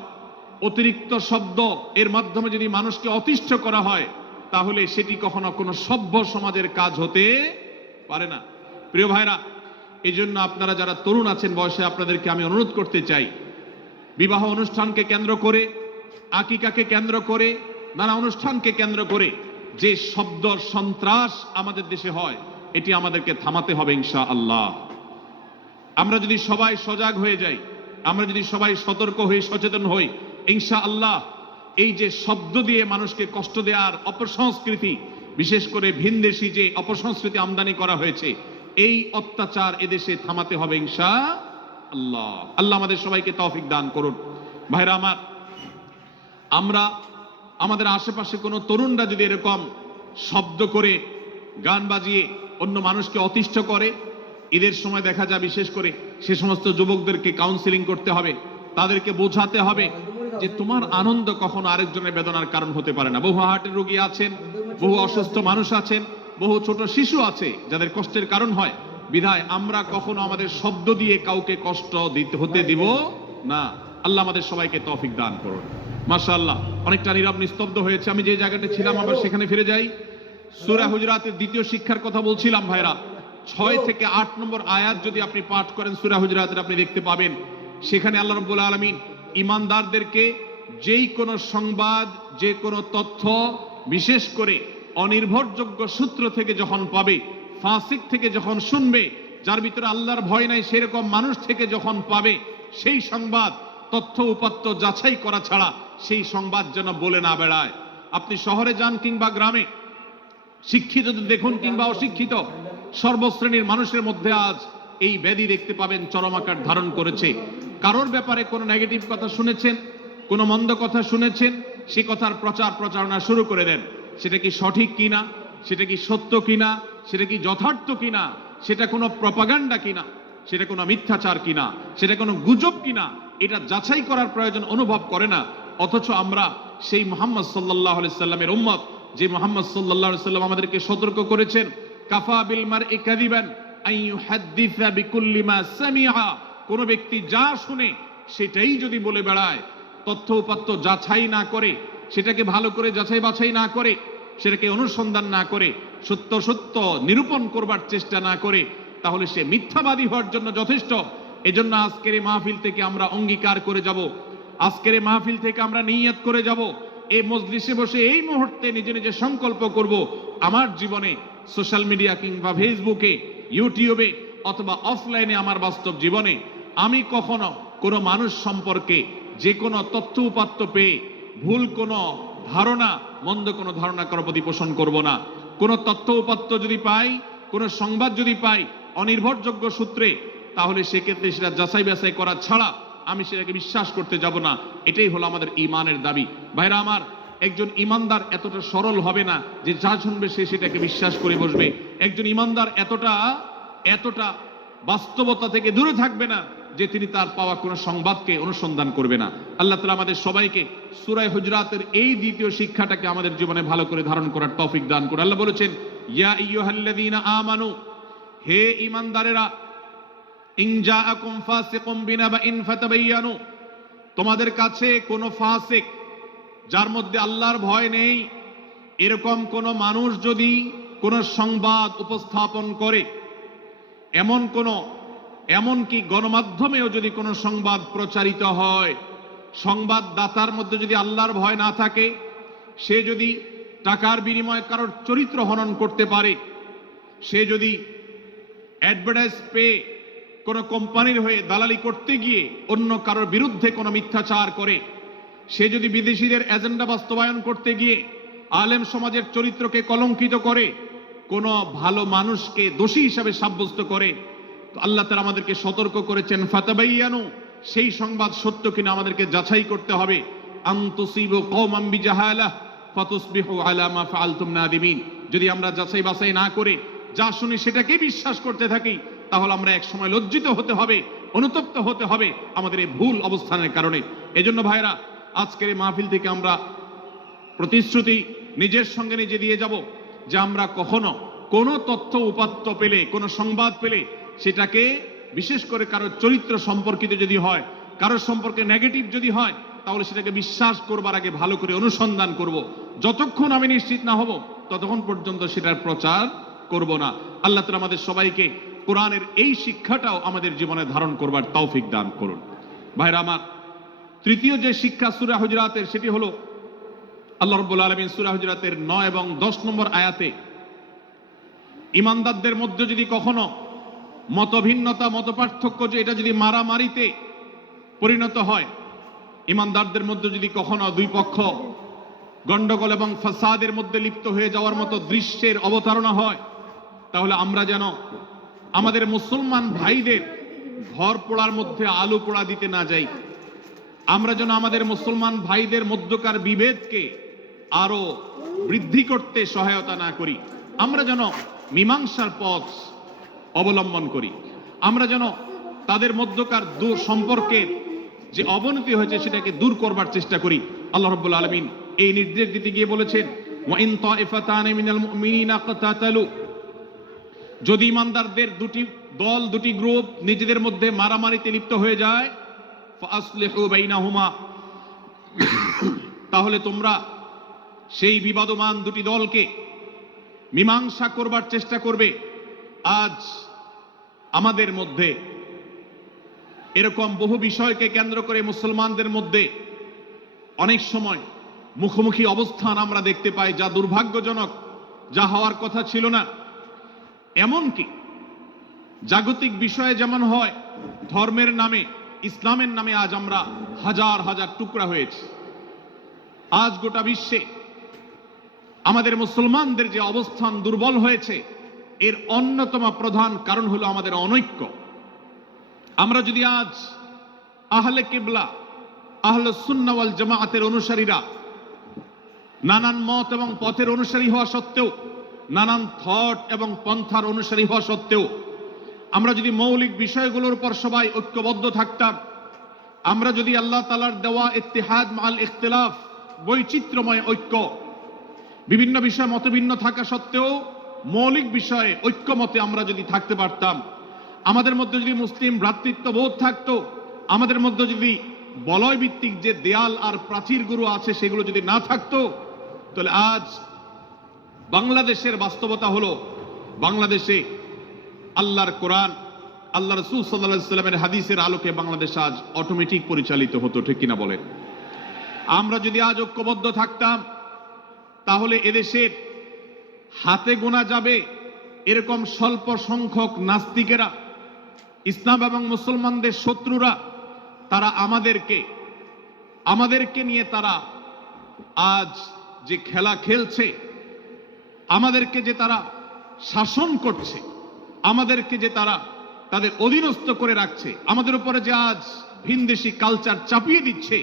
অতিরিক্ত শব্দ এর মাধ্যমে যদি মানুষকে অতিষ্ঠ করা হয়, তাহলে সেটি কখনো কোনো সভ্য সমাজের কাজ হতে পারে না। প্রিয় ভাইরা, এই জন্য আপনারা যারা তরুণ আছেন বয়সে, আপনাদেরকে আমি অনুরোধ করতে চাই, বিবাহ অনুষ্ঠানকে কেন্দ্র করে, আকিকাকে কেন্দ্র করে, নানা অনুষ্ঠানকে কেন্দ্র করে যে শব্দ সন্ত্রাস আমাদের দেশে হয়, এটি আমাদেরকে থামাতে হবে ইনশাআল্লাহ। আমরা যদি সবাই সজাগ হয়ে যাই, আমরা যদি সবাই সতর্ক হয়ে সচেতন হই, ইনশাআল্লাহ এই যে শব্দ দিয়ে মানুষকে কষ্ট দেওয়ার অপসংস্কৃতি, বিশেষ করে ভিনদেশি যে অপসংস্কৃতি আমদানি করা হয়েছে, এই অত্যাচার এদেশে থামাতে হবে ইনশাআল্লাহ। আল্লাহ আমাদের সবাইকে তৌফিক দান করুন। ভাইরা আমার, আমরা আমাদের আশেপাশে কোনো তরুণরা যদি এরকম শব্দ করে, গান বাজিয়ে অন্য মানুষকে অতিষ্ঠ করে, ঈদের সময় দেখা যায় বিশেষ করে সে সমস্ত যুবকদেরকে কাউন্সিলিং করতে হবে, তাদেরকে বোঝাতে হবে যে তোমার আনন্দ কখনো আরেকজনের বেদনার কারণ হতে পারে না। বহু হার্টের রোগী আছেন, বহু অসুস্থ মানুষ আছেন, বহু ছোট শিশু আছে যাদের কষ্টের কারণ হয়। বিধায় আমরা কখনো আমাদের শব্দ দিয়ে কাউকে কষ্ট হতে দিব না। আল্লাহ আমাদের সবাইকে তৌফিক দান করুন। মাশাআল্লাহ, অনেকটা নীরব নিস্তব্ধ হয়েছে। আমি যে জায়গাটা ছিলাম আবার সেখানে ফিরে যাই। সূরা হুজুরাতের দ্বিতীয় শিক্ষার কথা বলছিলাম ভাইরা। 6 থেকে 8 নম্বর আয়াত যদি আপনি পাঠ করেন সূরা হুজুরাতের, আপনি দেখতে পাবেন সেখানে আল্লাহ রাব্বুল আলামিন ঈমানদারদেরকে যেই কোনো সংবাদ, যে কোনো তথ্য, বিশেষ করে অনির্ভরযোগ্য সূত্র থেকে যখন পাবে, ফাসিক থেকে যখন শুনবে, যার ভিতরে আল্লাহর ভয় নাই সেরকম মানুষ থেকে যখন পাবে, সেই সংবাদ তথ্য উপাত্ত যাচাই করা ছাড়া সেই সংবাদ যেন বলে না বেড়ায়। আপনি শহরে যান কিংবা গ্রামে, শিক্ষিত দেখুন কিংবা অশিক্ষিত, সর্বশ্রেণীর মানুষের মধ্যে আজ এই ব্যাধি দেখতে পাবেন চরম আকার ধারণ করেছে। কারোর ব্যাপারে কোনো নেগেটিভ কথা শুনেছেন, কোনো মন্দ কথা শুনেছেন, সে কথার প্রচার প্রচারণা শুরু করে দেন। সেটা কি সঠিক কিনা, সেটা কি সত্য কিনা, সেটা কি যথার্থ কিনা, সেটা কোনো প্রপাগান্ডা কিনা, সেটা কোনো মিথ্যাচার কিনা, সেটা কোনো গুজব কিনা, এটা যাচাই করার প্রয়োজন অনুভব করে না। অথচ আমরা সেই মুহাম্মদ সাল্লাল্লাহু আলাইহি সাল্লামের উম্মত, যে মুহাম্মদ সাল্লাল্লাহু আলাইহি সাল্লাম আমাদেরকে সতর্ক করেছেন, কাফা বিল মারই কাযিবান আন ইউহাদ্দিসা বিকুল্লি মা সামিআ, কোন ব্যক্তি যা শুনে সেটাই যদি বলে বেড়ায়, তথ্য উপাত্ত যাচাই না করে, সেটাকে ভালো করে যাচাই বাছাই না করে, সেটাকে অনুসন্ধান না করে, সত্য সত্য নিরূপণ করবার চেষ্টা না করে, তাহলে সে মিথ্যাবাদী হওয়ার জন্য যথেষ্ট। এজন্য আজকের এই মাহফিল থেকে আমরা অঙ্গীকার করে যাব, আজকের এই মাহফিল থেকে আমরা নিয়ত করে যাব, এই মজলিসে বসে এই মুহূর্তে নিজে নিজে সংকল্প করব, আমার জীবনে সোশ্যাল মিডিয়া কিংবা ফেসবুকে, ইউটিউবে অথবা অফলাইনে আমার বাস্তব জীবনে আমি কখনো কোনো মানুষ সম্পর্কে যে কোনো তথ্য উপাত্ত পেয়ে ভুল কোনো ধারণা, মন্দ কোনো ধারণা কারো প্রতি পোষণ করব না। কোনো তথ্য উপাত্ত যদি পাই, কোনো সংবাদ যদি পাই অনির্ভরযোগ্য সূত্রে, তাহলে সেক্ষেত্রে সেটা যাচাই বাছাই করা ছাড়া আমি সেটাকে বিশ্বাস করতে যাব না। এটাই হলো আমাদের ঈমানের দাবি। ভাইরা আমার, একজন ঈমানদার এতটা সরল হবে না যে যা শুনবে সে সেটাকে বিশ্বাস করে বসবে। একজন ঈমানদার এতটা বাস্তবতা থেকে দূরে থাকবে না যে তিনি তার পাওয়া কোনো সংবাদকে অনুসন্ধান করবে না। আল্লাহ তাআলা আমাদের সবাইকে সূরা হুজরাতের এই দ্বিতীয় শিক্ষাটাকে আমাদের জীবনে ভালো করে ধারণ করার তৌফিক দান করুন। আল্লাহ বলেছেন, ইয়া আইয়ুহাল্লাযীনা আমানু, হে ঈমানদারেরা, ইন জাআকুম ফাসিকুম বিনাবাইন ফাতাবায়ানু, তোমাদের কাছে কোনো ফাসিক, যার মধ্যে আল্লাহর ভয় নেই, এরকম কোন মানুষ যদি কোন সংবাদ উপস্থাপন করে, এমনকি গণমাধ্যমেও যদি কোনো সংবাদ প্রচারিত হয়, সংবাদদাতার মধ্যে যদি আল্লাহর ভয় না থাকে, সে যদি টাকার বিনিময়ে কারোর চরিত্র হনন করতে পারে, সে যদি অ্যাডভার্টাইজ পেয়ে কোনো কোম্পানির হয়ে দালালি করতে গিয়ে অন্য কারোর বিরুদ্ধে কোনো মিথ্যাচার করে, সে যদি বিদেশিদের এজেন্ডা বাস্তবায়ন করতে গিয়ে আলেম সমাজের চরিত্রকে কলঙ্কিত করে, কোনো ভালো মানুষকে দোষী হিসাবে সাব্যস্ত করে, তো আল্লাহ তাআলা আমাদেরকে সতর্ক করেছেন, ফাতাবায়ানু, সেই সংবাদ সত্য কিনা আমাদেরকে যাচাই করতে হবে। আন তুসিবু কওমান বিজাহালাহ ফাতুসবিহু আলা মা ফাআলতুম নাদিমিন, যদি আমরা যাচাই বাছাই না করে যা শুনি সেটাকে বিশ্বাস করতে থাকি, তাহলে আমরা এক সময় লজ্জিত হতে হবে, অনুতপ্ত হতে হবে আমাদের এই ভুল অবস্থানের কারণে। এজন্য ভাইরা, আজকের এই মাহফিল থেকে আমরা প্রতিশ্রুতি নিজের সঙ্গে নিজে দিয়ে যাব যে আমরা কখনো কোনো তথ্য উপাত্ত পেলে, কোনো সংবাদ পেলে, সেটাকে বিশেষ করে কারোর চরিত্র সম্পর্কিত যদি হয়, কারোর সম্পর্কে নেগেটিভ যদি হয়, তাহলে সেটাকে বিশ্বাস করবার আগে ভালো করে অনুসন্ধান করব। যতক্ষণ আমি নিশ্চিত না হব ততক্ষণ পর্যন্ত সেটার প্রচার করব না। আল্লাহ তাআলা আমাদের সবাইকে কোরআনের এই শিক্ষাটাও আমাদের জীবনে ধারণ করবার তৌফিক দান করুন। ভাইরা আমার, তৃতীয় যে শিক্ষা সূরা হুজরাতের, সেটি হলো আল্লাহ রাব্বুল আলামিন সূরা হুজরাতের 9 এবং 10 নম্বর আয়াতে ঈমানদারদের মধ্যে যদি কখনো মতভিন্নতা, মতপার্থক্য, যে এটা যদি মারামারিতে পরিণত হয়, ঈমানদারদের মধ্যে যদি কখনো দুই পক্ষ গন্ডগোল এবং ফাসাদের মধ্যে লিপ্ত হয়ে যাওয়ার মতো দৃশ্যের অবতারণা হয়, তাহলে আমরা যেন আমাদের মুসলমান ভাইদের ঘর পোড়ার মধ্যে আলু পোড়া দিতে না যাই। আমরা যেন আমাদের মুসলমান ভাইদের মধ্যকার বিভেদকে আরো বৃদ্ধি করতে সহায়তা না করি। আমরা যেন মীমাংসার পথ অবলম্বন করি। আমরা যেন তাদের মধ্যকার সম্পর্কের যে অবনতি হয়েছে সেটাকে দূর করবার চেষ্টা করি। আল্লাহ রাব্বুল আলামিন এই নির্দেশ দিতে গিয়ে বলেছেন, ওয়া ইন তাইফাতানি মিনাল মুমিনিনা ইকতাতালু, যদি ইমানদারদের দুটি দল, দুটি গ্রুপ নিজেদের মধ্যে মারামারিতে লিপ্ত হয়ে যায়, ফাসলিহু বাইনাহুমা, তাহলে তোমরা সেই বিবাদমান দুটি দলকে মীমাংসা করবার চেষ্টা করবে। আজ আমাদের মধ্যে এরকম বহু বিষয়কে কেন্দ্র করে মুসলমানদের মধ্যে অনেক সময় মুখোমুখি অবস্থান আমরা দেখতে পাই, যা দুর্ভাগ্যজনক, যা হওয়ার কথা ছিল না। এমনকি জাগতিক বিষয়ে যেমন হয়, ধর্মের নামে, ইসলামের নামে আজ আমরা হাজার হাজার টুকরা হয়েছি। আজ গোটা বিশ্বে আমাদের মুসলমানদের যে অবস্থান দুর্বল হয়েছে, এর অন্যতম প্রধান কারণ হলো আমাদের অনৈক্য। আমরা যদি আজ আহলে কিবলা, আহলে সুন্নাহ ওয়াল জামাআতের অনুসারীরা নানান মত এবং পথের অনুসারী হওয়া সত্ত্বেও, নানান থট এবং পন্থার অনুসারী হওয়া সত্ত্বেও আমরা যদি মৌলিক বিষয়গুলোর উপর সবাই ঐক্যবদ্ধ থাকতাম, আমরা যদি আল্লাহ তাআলার দেওয়া ইত্তিহাদ মাল ইখতিলাফ, বৈচিত্র্যময় ঐক্য, বিভিন্ন বিষয় মতভিন্ন থাকা সত্ত্বেও মৌলিক বিষয়ে ঐক্যমতে আমরা যদি থাকতে পারতাম, আমাদের মধ্যে যদি মুসলিম ভ্রাতৃত্ববোধ থাকতো, আমাদের মধ্যে যদি বলয় ভিত্তিক যে দেয়াল আর প্রাচীরগুলো আছে সেগুলো যদি না থাকতো, তাহলে আজ বাংলাদেশের বাস্তবতা হলো, বাংলাদেশে আল্লাহর কোরআন, আল্লাহ রাসূল সাল্লাল্লাহু আলাইহি ওয়াসাল্লামের হাদিসের আলোকে বাংলাদেশ আজ অটোমেটিক পরিচালিত হতো, ঠিক কিনা বলেন? আমরা যদি আজ ঐক্যবদ্ধ থাকতাম, তাহলে এদেশের হাতে গোনা যাবে এরকম স্বল্প সংখ্যক নাস্তিকেরা, ইসলাম এবং মুসলমানদের শত্রুরা, তারা আমাদেরকে নিয়ে তারা আজ যে খেলা খেলছে, আমাদেরকে যে তারা শাসন করছে, আমাদেরকে যে তারা তাদের অধীনস্থ করে রাখছে, আমাদের উপরে যে আজ ভিনদেশি কালচার চাপিয়ে দিচ্ছে,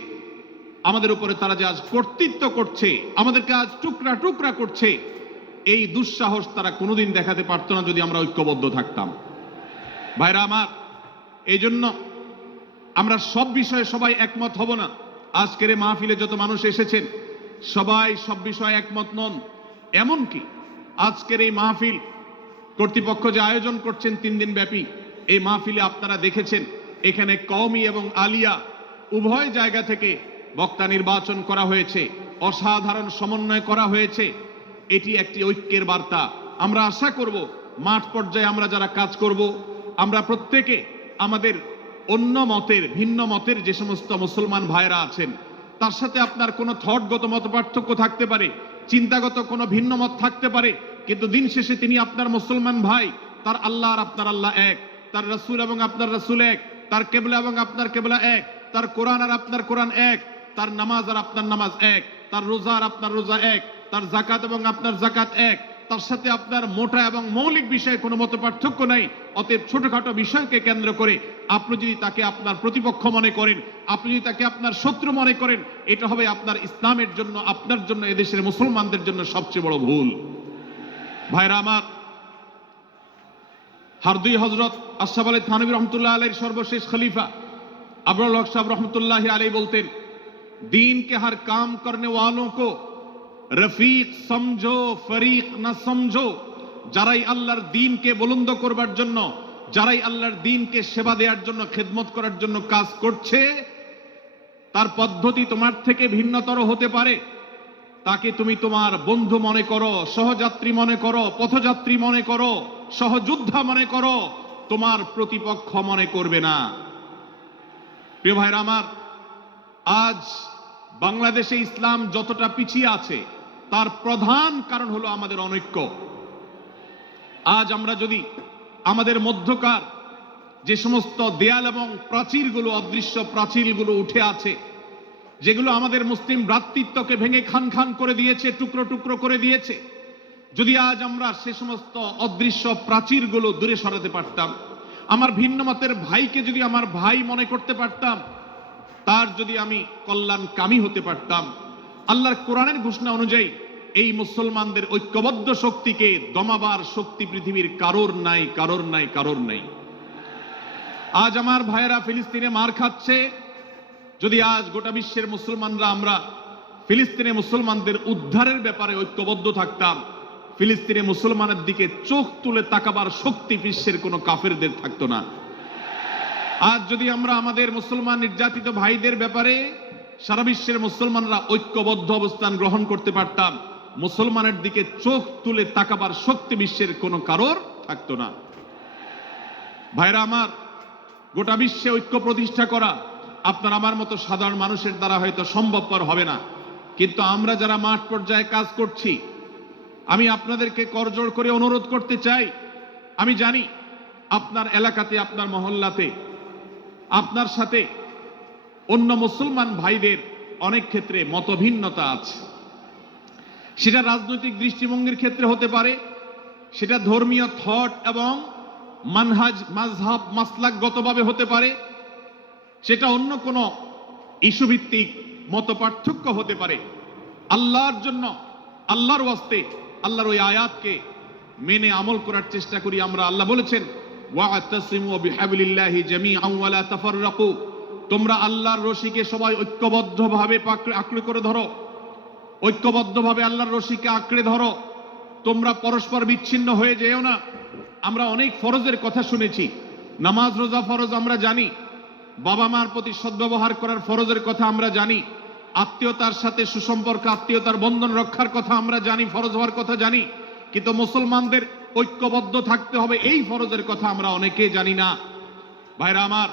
আমাদের উপরে তারা যে আজ কর্তৃত্ব করছে, আমাদেরকে আজ টুকরা টুকরা করছে, এই দুঃসাহস তারা কোনোদিন দেখাতে পারতো না যদি আমরা ঐক্যবদ্ধ থাকতাম। ভাইরা আমার, এই জন্য আমরা সব বিষয়ে সবাই একমত হব না। আজকের এই মাহফিলে যত মানুষ এসেছেন সবাই সব বিষয়ে একমত নন। এমনকি আজকের এই মাহফিল কর্তৃপক্ষ যে আয়োজন করছেন 3 দিন ব্যাপী, এই মাহফিলে আপনারা দেখেছেন এখানে কওমি এবং আলিয়া উভয় জায়গা থেকে বক্তা নির্বাচন করা হয়েছে, অসাধারণ সমন্বয় করা হয়েছে। এটি একটি ঐক্যের বার্তা। আমরা আশা করব মাঠ পর্যায়ে আমরা যারা কাজ করব, আমরা প্রত্যেকে আমাদের অন্য মতের, ভিন্ন মতের যে সমস্ত মুসলমান ভাইরা আছেন, তার সাথে আপনার কোনো থটগত মত পার্থক্য থাকতে পারে, চিন্তাগত কোনো ভিন্ন মত থাকতে পারে, কিন্তু দিন শেষে তিনি আপনার মুসলমান ভাই। তার আল্লাহ আর আপনার আল্লাহ এক, তার রাসূল এবং আপনার রাসূল এক, তার কিবলা এবং আপনার কিবলা এক, তার কোরআন আর আপনার কোরআন এক, তার নামাজ আর আপনার নামাজ এক, তার রোজা আর আপনার রোজা এক, তার যাকাত এবং আপনার যাকাত এক, তার সাথে আপনার মোটা এবং মৌলিক বিষয়ে কোনো মত পার্থক্য নাই। অতএব ছোটখাটো বিষয়কে কেন্দ্র করে আপনি যদি তাকে আপনার প্রতিপক্ষ মনে করেন, আপনি যদি তাকে আপনার শত্রু মনে করেন, এটা হবে আপনার ইসলামের জন্য, আপনার জন্য, এদেশের মুসলমানদের জন্য সবচেয়ে বড় ভুল। ভাইরা আমার, হারদুই হযরত আশরাফ আলী থানভী রহমতুল্লাহ আলাইহির সর্বশেষ খলিফা আবরুল হক সাহেব রহমতুল্লাহ আলাইহি বলতেন, दीन के हर काम करने वालों को রফিক সমঝো, ফরিক না সমঝো। যারাই আল্লাহর দ্বীনকে বুলন্দ করবার জন্য, যারাই আল্লাহর দ্বীনকে সেবা দেওয়ার জন্য, খেদমত করার জন্য কাজ করছে, তার পদ্ধতি তোমার থেকে ভিন্নতর হতে পারে, তাকে তুমি তোমার বন্ধু মনে করো, সহযাত্রী মনে করো, পথযাত্রী মনে করো, সহযোদ্ধা মনে করো, তোমার প্রতিপক্ষ মনে করবে না। প্রিয় ভাইরা আমার, আজ বাংলাদেশে ইসলাম যতটা পিছিয়ে আছে তার প্রধান কারণ হলো আমাদের অনৈক্য। আজ আমরা যদি আমাদের মধ্যকার যে সমস্ত দেয়াল এবং প্রাচীরগুলো, অদৃশ্য প্রাচীরগুলো উঠে আছে, যেগুলো আমাদের মুসলিম ভ্রাতৃত্বকে ভেঙে খান খান করে দিয়েছে, টুকরো টুকরো করে দিয়েছে, যদি আজ আমরা সে সমস্ত অদৃশ্য প্রাচীরগুলো দূরে সরাতে পারতাম, আমার ভিন্ন মতের ভাইকে যদি আমার ভাই মনে করতে পারতাম, তার যদি আমি কল্যাণকামী হতে পারতাম, আল্লাহর কোরআনের ঘোষণা অনুযায়ী এই মুসলমানদের ঐক্যবদ্ধ শক্তিকে দমাবার শক্তি পৃথিবীর কারোর নাই, কারোর নাই, কারোর নাই। আজ আমার ভাইয়েরা ফিলিস্তিনে মার খাচ্ছে, যদি আজ গোটা বিশ্বের মুসলমানরা আমরা ফিলিস্তিনে মুসলমানদের উদ্ধারের ব্যাপারে ঐক্যবদ্ধ থাকতাম, ফিলিস্তিনে মুসলমানের দিকে চোখ তুলে তাকাবার শক্তি বিশ্বের কোনো কাফেরদের থাকতো না। আজ যদি আমরা আমাদের মুসলমান নির্যাতিত ভাইদের ব্যাপারে সারা বিশ্বের মুসলমানরা ঐক্যবদ্ধ অবস্থান গ্রহণ করতে পারতাম, মুসলমানের দিকে চোখ তুলে তাকাবার শক্তি বিশ্বের কোনো কারোর থাকতো না। ভাইরা আমার, গোটা বিশ্বে ঐক্য প্রতিষ্ঠা করা আপনার আমার মতো সাধারণ মানুষের দ্বারা হয়তো সম্ভবপর হবে না, কিন্তু আমরা যারা মাঠ পর্যায়ে কাজ করছি, আমি আপনাদেরকে করজোড় করে অনুরোধ করতে চাই, আমি জানি আপনার এলাকাতে, আপনার মহল্লাতে আপনার সাথে অন্য মুসলমান ভাইদের অনেক ক্ষেত্রে মতভিন্নতা আছে। সেটা রাজনৈতিক দৃষ্টিভঙ্গির ক্ষেত্রে হতে পারে, সেটা ধর্মীয় থট এবং মানহাজ মাযহাব মাসলাকগতভাবে হতে পারে, সেটা অন্য কোনো ইস্যু ভিত্তিক মত পার্থক্য হতে পারে। আল্লাহর জন্য, আল্লাহর ওয়াস্তে, আল্লাহর ওই আয়াতকে মেনে আমল করার চেষ্টা করি আমরা। আল্লাহ বলেছেন, ওয়া'তাসিমু বিহাবলিল্লাহি জামিআন ওয়া লা তাফাররাকু, তোমরা আল্লাহর রশিকে সবাই ঐক্যবদ্ধভাবে আঁকড়ে করে ধরো, ঐক্যবদ্ধভাবে আল্লাহর রশিকে আঁকড়ে ধরো, তোমরা পরস্পর বিচ্ছিন্ন হয়ে যেও না। আমরা অনেক ফরজের কথা শুনেছি, নামাজ রোজা ফরজ আমরা জানি, বাবা মার প্রতি সদ্ব্যবহার করার ফরজের কথা আমরা জানি, আত্মীয়তার সাথে সুসম্পর্ক, আত্মীয়তার বন্ধন রক্ষার কথা আমরা জানি, ফরজ হওয়ার কথা জানি, কিন্তু মুসলমানদের ঐক্যবদ্ধ থাকতে হবে এই ফরজের কথা আমরা অনেকেই জানি না। ভাইরা আমার,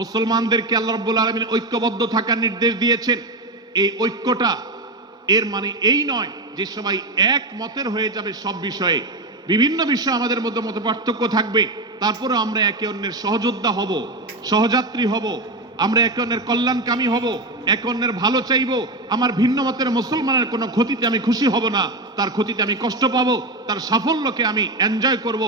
মুসলমানদেরকে আল্লাহ রাব্বুল আলামিন ঐক্যবদ্ধ থাকার নির্দেশ দিয়েছেন। এই ঐক্যটা এর মানে এই নয় যে সবাই এক মতের হয়ে যাবে সব বিষয়ে। বিভিন্ন বিষয়ে আমাদের মধ্যে মত পার্থক্য থাকবে, তারপরে আমরা একে অন্যের সহযোদ্ধা হব, সহযাত্রী হব, আমরা একে অন্যের কল্যাণকামী হব, একে অন্যের ভালো চাইব। আমার ভিন্ন মতের মুসলমানের কোনো ক্ষতিতে আমি খুশি হব না, তার ক্ষতিতে আমি কষ্ট পাবো, তার সাফল্যকে আমি এনজয় করব,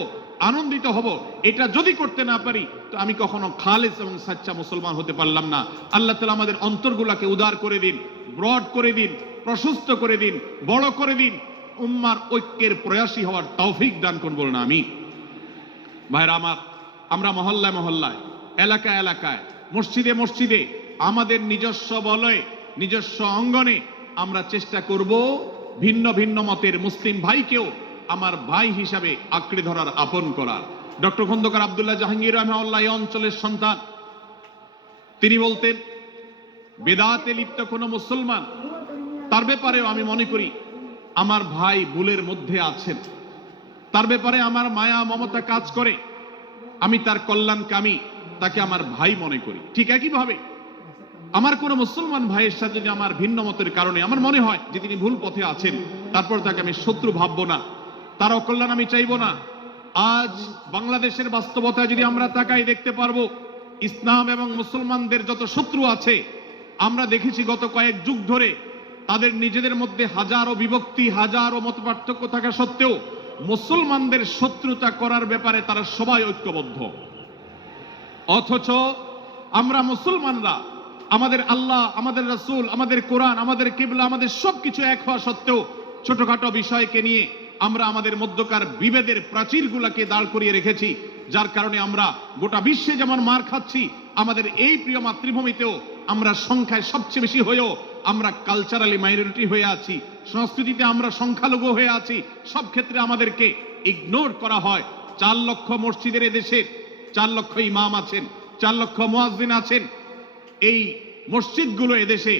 আনন্দিত হব। এটা যদি করতে না পারি তো আমি কখনো খালেস এবং সাচ্চা মুসলমান হতে পারলাম না। আল্লাহ তাআলা আমাদের অন্তরগুলোকে উদার করে দিন, ব্রড করে দিন, প্রশস্ত করে দিন, বড় করে দিন, উম্মার ঐক্যের প্রয়াসী হওয়ার তৌফিক দান করুন বলুন আমিন। ভাইরা আমার, আমরা মহল্লায় মহল্লায়, এলাকায় এলাকায়, মসজিদে মসজিদে, আমাদের নিজস্ব বলয়ে, নিজস্ব অঙ্গনে আমরা চেষ্টা করব ভিন্ন ভিন্ন মতের মুসলিম ভাইকেও আমার ভাই হিসাবে আঁকড়ে ধরার, আপন করার। ডক্টর খন্দকার আব্দুল্লাহ জাহাঙ্গীর রাহিমাহুল্লাহ এই অঞ্চলের সন্তান। তিনি বলতেন, বেদাতে লিপ্ত কোনো মুসলমান, তার ব্যাপারেও আমি মনে করি আমার ভাই ভুলের মধ্যে আছেন, তার ব্যাপারে আমার মায়া মমতা কাজ করে, আমি তার কল্যাণকামী, তাকে আমার ভাই মনে করি। ঠিক একইভাবে আমার কোনো মুসলমান ভাইয়ের সাথে যদি আমার ভিন্ন মতের কারণে আমার মনে হয় যে তিনি ভুল পথে আছেন, তারপর তাকে আমি শত্রু ভাববো না, তার অকল্যাণ আমি চাইবো না। আজ বাংলাদেশের বাস্তবতায় যদি আমরা তাকাই, দেখতে পারবো ইসলাম এবং মুসলমানদের যত শত্রু আছে, আমরা দেখেছি গত কয়েক যুগ ধরে তাদের নিজেদের মধ্যে হাজারো বিভক্তি, হাজারো মত পার্থক্য থাকা সত্ত্বেও মুসলমানদের শত্রুতা করার ব্যাপারে তারা সবাই ঐক্যবদ্ধ। অথচ আমরা মুসলমানরা, আমাদের আল্লাহ, আমাদের রাসূল, আমাদের কোরআন, আমাদের কিবলা, আমাদের সবকিছু এক হওয়া সত্ত্বেও ছোটখাটো বিষয়কে নিয়ে আমরা আমাদের মধ্যকার বিভেদের প্রাচীরগুলোকে দাঁড় করিয়ে রেখেছি, যার কারণে আমরা গোটা বিশ্বে যেমন মার খাচ্ছি, আমাদের এই প্রিয় মাতৃভূমিতেও আমরা সংখ্যায় সবচেয়ে বেশি হয়েও আমরা কালচারালি মাইনরিটি হয়ে আছি, সংস্কৃতিতে আমরা সংখ্যালঘু হয়ে আছি। সব ক্ষেত্রে আমাদেরকে ইগনোর করা হয়। 4 লক্ষ মসজিদের এদেশে 4 লক্ষ ইমাম আছেন, 4 লক্ষ মুয়াজ্জিন আছেন। এই মসজিদগুলো এদেশে,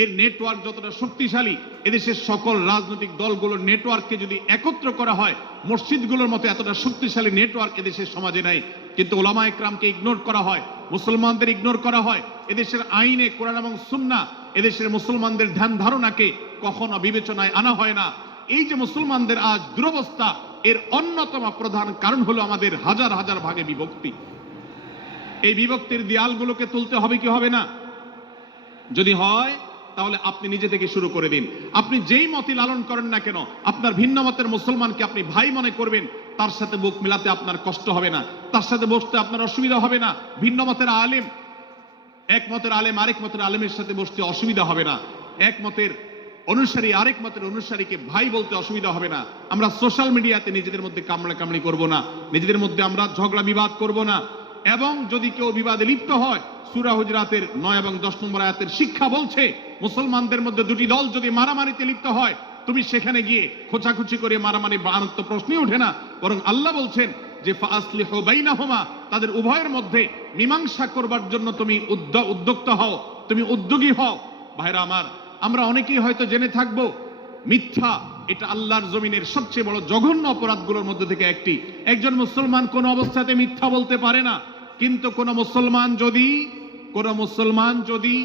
এর নেটওয়ার্ক যতটা শক্তিশালী, এদেশের সকল রাজনৈতিক দলগুলোর নেটওয়ার্ককে যদি একত্র করা হয়, মসজিদগুলোর মতো এতটা শক্তিশালী নেটওয়ার্ক এদেশের সমাজে নাই। কিন্তু ওলামা একরামকে ইগনোর করা হয়, মুসলমানদের ইগনোর করা হয়। এদেশের আইনে কোরআন এবং সুন্নাহ, এদেশের মুসলমানদের ধ্যান ধারণাকে কখনো বিবেচনায় আনা হয় না। এই যে মুসলমানদের আজ দুরবস্থা, এর অন্যতম প্রধান কারণ হলো আমাদের হাজার হাজার ভাগে বিভক্তি। এই বিভক্তির দেয়ালগুলোকে তুলতে হবে কি হবে না? যদি হয় তাহলে আপনি নিজে থেকে শুরু করে দিন। আপনি যেই মতই লালন করেন না কেন, আপনার ভিন্ন মতের মুসলমানকে আপনি ভাই মনে করবেন, তার সাথে বুক মিলাতে আপনার কষ্ট হবে না, তার সাথে বসতে আপনার অসুবিধা হবে না। ভিন্ন মতের আলেম, এক মতের আলেম আরেক মতের আলেমের সাথে বসতে অসুবিধা হবে না। এক মতের অনুসারী আরেক মতের অনুসারীকে ভাই বলতে অসুবিধা হবে না। আমরা সোশ্যাল মিডিয়াতে নিজেদের মধ্যে কামড়াকামড়ি করব না, নিজেদের মধ্যে আমরা ঝগড়া বিবাদ করব না। এবং যদি কেউ বিবাদে লিপ্ত হয়, সূরা হুজরাতের 9 এবং 10 নম্বর আয়াতের শিক্ষা বলছে, মুসলমানদের মধ্যে দুটি দল যদি মারামারিতে লিপ্ত হয়, তুমি সেখানে গিয়ে খোঁচাখুচি করে মারামারি বানানোর তো প্রশ্নই ওঠে না। বরং আল্লাহ বলছেন যে ফাসলিহু বাইনাহুমা, তাদের উভয়ের মধ্যে মীমাংসা করবার জন্য তুমি উদ্যোক্তা হও, তুমি উদ্যোগী হও। ভাইরা আমার, আমরা অনেকেই হয়তো জেনে থাকবো মিথ্যা এটা আল্লাহর জমিনের সবচেয়ে বড় জঘন্য অপরাধগুলোর মধ্যে থেকে একটি। একজন মুসলমান কোন অবস্থাতে মিথ্যা বলতে পারে না, কিন্তু কোন মুসলমান যদি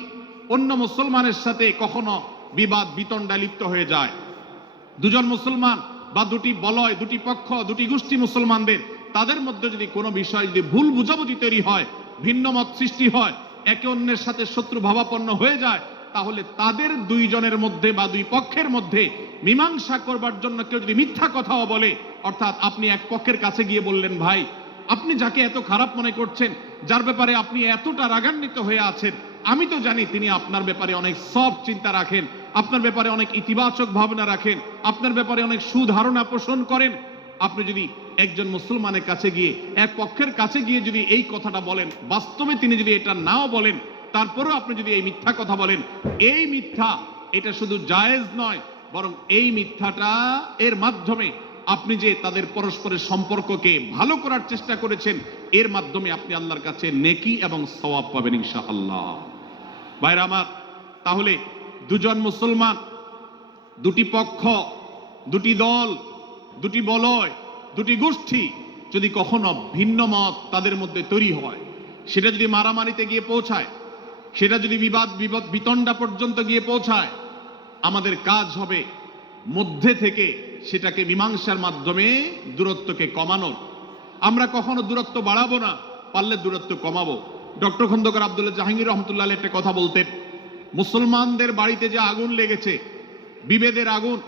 অন্য মুসলমানের সাথে কখনো বিবাদ বিতণ্ডায় লিপ্ত হয়ে যায়, দুজন মুসলমান বা দুটি বলয়, দুটি পক্ষ, দুটি গোষ্ঠী মুসলমানদের তাদের মধ্যে যদি কোনো বিষয় যদি ভুল বুঝাবুঝি তৈরি হয়, ভিন্ন মত সৃষ্টি হয়, একে অন্যের সাথে শত্রু ভাবাপন্ন হয়ে যায়, তাহলে তাদের দুইজনের মধ্যে বা দুই পক্ষের মধ্যে মীমাংসা করবার জন্য কেউ যদি মিথ্যা কথাও বলে, অর্থাৎ আপনি এক পক্ষের কাছে গিয়ে বললেন, ভাই আপনি যাকে এত খারাপ মনে করছেন, যার ব্যাপারে আপনি এতটা রাগান্বিত হয়ে আছেন, আমি তো জানি তিনি আপনার ব্যাপারে অনেক সফট চিন্তা রাখেন, আপনার ব্যাপারে অনেক ইতিবাচক ভাবনা রাখেন, আপনার ব্যাপারে অনেক সুধারণা পোষণ করেন। আপনি যদি একজন মুসলমানের কাছে গিয়ে, এক পক্ষের কাছে গিয়ে যদি এই কথাটা বলেন, বাস্তবে তিনি যদি এটা নাও বলেন, তারপরেও আপনি যদি এই মিথ্যা কথা বলেন, এই মিথ্যা এটা শুধু জায়েজ নয়, বরং এই মিথ্যাটা এর মাধ্যমে আপনি যে তাদের পরস্পরের সম্পর্ককে ভালো করার চেষ্টা করেছেন, এর মাধ্যমে আপনি আল্লাহর কাছে নেকি এবং সওয়াব পাবেন ইনশাআল্লাহ। ভাইরা আমার, তাহলে দুজন মুসলমান, দুটি পক্ষ, দুটি দল, দুটি বলয়, দুটি গোষ্ঠী যদি কখনো ভিন্ন মত তাদের মধ্যে তৈরি হয়, সেটা যদি মারামারিতে গিয়ে পৌঁছায়, সেটা যদি বিবাদ বিতণ্ডা পর্যন্ত গিয়ে পৌঁছায়, আমাদের কাজ হবে মধ্যে থেকে সেটাকে মীমাংসার মাধ্যমে দূরত্বকে কমানোর। আমরা কখনো দূরত্ব বাড়াবো না, পারলে দূরত্ব কমাবো। ডক্টর খন্দকার আব্দুল্লাহ জাহাঙ্গীর রহমতুল্লাহ আলাইহি একটা কথা বলতেন, মুসলমানদের বাড়িতে যে আগুন লেগেছে, বিভেদের আগুন,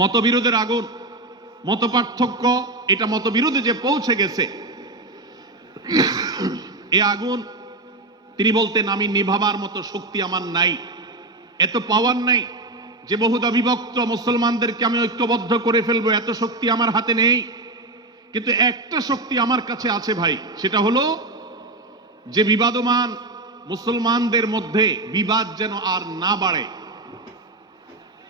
মতবিরোধের আগুন, মত পার্থক্য, এটা মতবিরোধে যে পৌঁছে গেছে, এ আগুন তিনি বলতেন, আমি নিভাবার মতো শক্তি আমার নাই, এত পাওয়ার নাই যে বহুদা বিভক্ত মুসলমানদেরকে আমি ঐক্যবদ্ধ করে ফেলবো, এত শক্তি আমার হাতে নেই। কিন্তু একটা শক্তি আমার কাছে আছে ভাই, সেটা হলো যে বিবাদমান মুসলমানদের মধ্যে বিবাদ যেন আর না বাড়ে,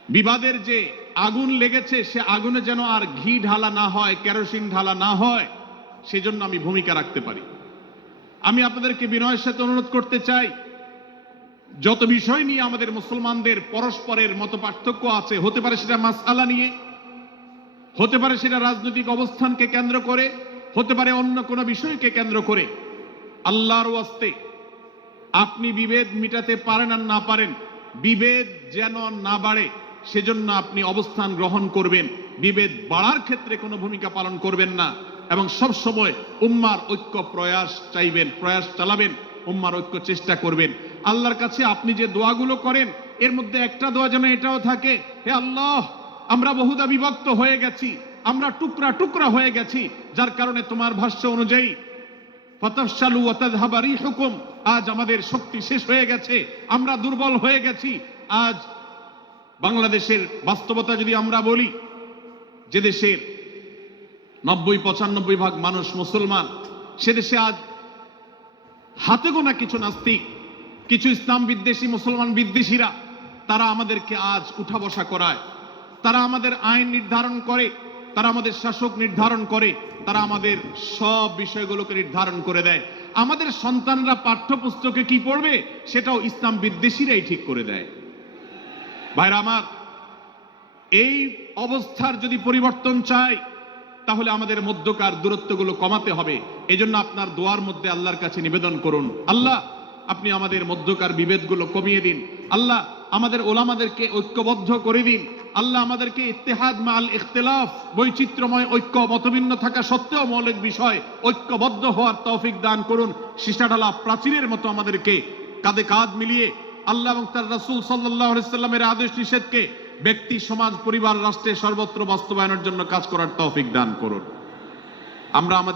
বিবাদের যে আগুন লেগেছে সে আগুনে যেন আর ঘি ঢালা না হয়, কেরোসিন ঢালা না হয়, সেজন্য আমি ভূমিকা রাখতে পারি। আমি আপনাদেরকে বিনয়ের সাথে অনুরোধ করতে চাই, যত বিষয় নিয়ে আমাদের মুসলমানদের পরস্পরের মত পার্থক্য আছে, হতে পারে সেটা মাসআলা নিয়ে, হতে পারে সেটা রাজনৈতিক অবস্থানকে কেন্দ্র করে, হতে পারে অন্য কোনো বিষয়কে কেন্দ্র করে, আল্লাহর ওয়াস্তে আপনি বিভেদ মিটাতে পারেন আর না পারেন, বিভেদ যেন না বাড়ে সেজন্য আপনি অবস্থান গ্রহণ করবেন, বিভেদ বাড়ার ক্ষেত্রে কোনো ভূমিকা পালন করবেন না, এবং সব সময় উম্মার ঐক্য প্রয়াস চাইবেন, প্রয়াস চালাবেন, উম্মার ঐক্য চেষ্টা করবেন। আল্লাহর কাছে আপনি যে দোয়াগুলো করেন, এর মধ্যে একটা দোয়া যেন এটাও থাকে, হে আল্লাহ, আমরা বহুদা বিভক্ত হয়ে গেছি, আমরা টুকরা টুকরা হয়ে গেছি, যার কারণে তোমার ভাষ্য অনুযায়ী ফাতাফশালু ওয়া তাযহাবা রিহুকুম, আজ আমাদের শক্তি শেষ হয়ে গেছে, আমরা দুর্বল হয়ে গেছি। আজ বাংলাদেশের বাস্তবতা যদি আমরা বলি, যে দেশের 90-95 ভাগ মানুষ মুসলমান, সে দেশে আজ হাতে গোনা কিছু নাস্তিক, কিছু ইসলাম বিদ্বেষী, মুসলমান বিদ্বেষীরা, তারা আমাদেরকে আজ উঠা বসা করায়, তারা আমাদের আইন নির্ধারণ করে, তারা আমাদের শাসক নির্ধারণ করে, তারা আমাদের সব বিষয়গুলোকে নির্ধারণ করে দেয়। আমাদের সন্তানরা পাঠ্যপুস্তকে কি পড়বে সেটাও ইসলাম বিদ্বেষীরাই ঠিক করে দেয়। ভাইরা আমার, এই অবস্থার যদি পরিবর্তন চাই, তাহলে আমাদের মধ্যকার দূরত্বগুলো কমাতে হবে। এজন্য আপনার দোয়ার মধ্যে আল্লাহর কাছে নিবেদন করুন, আল্লাহ আপনি আমাদের মধ্যকার বিভেদগুলো কমিয়ে দিন, আল্লাহ আমাদের ওলামাদেরকে ঐক্যবদ্ধ করে দিন, আল্লাহ আমাদেরকে ইত্তেহাদ মাল ইখতিলাফ, বৈচিত্র্যময় ঐক্য, মতভিন্ন থাকা সত্ত্বেও মৌলিক বিষয় ঐক্যবদ্ধ হওয়ার তৌফিক দান করুন। সীসাঢালা প্রাচীরের মতো আমাদেরকে কাঁধে কাঁধ মিলিয়ে আল্লাহ এবং তার রাসূল সাল্লাল্লাহু আলাইহি সাল্লামের আদেশ নিষেধকে ব্যক্তি, সমাজ, পরিবার, রাষ্ট্রে সর্বত্র বাস্তবায়নের জন্য কাজ করার তৌফিক দান করুন। আমরা আমাদের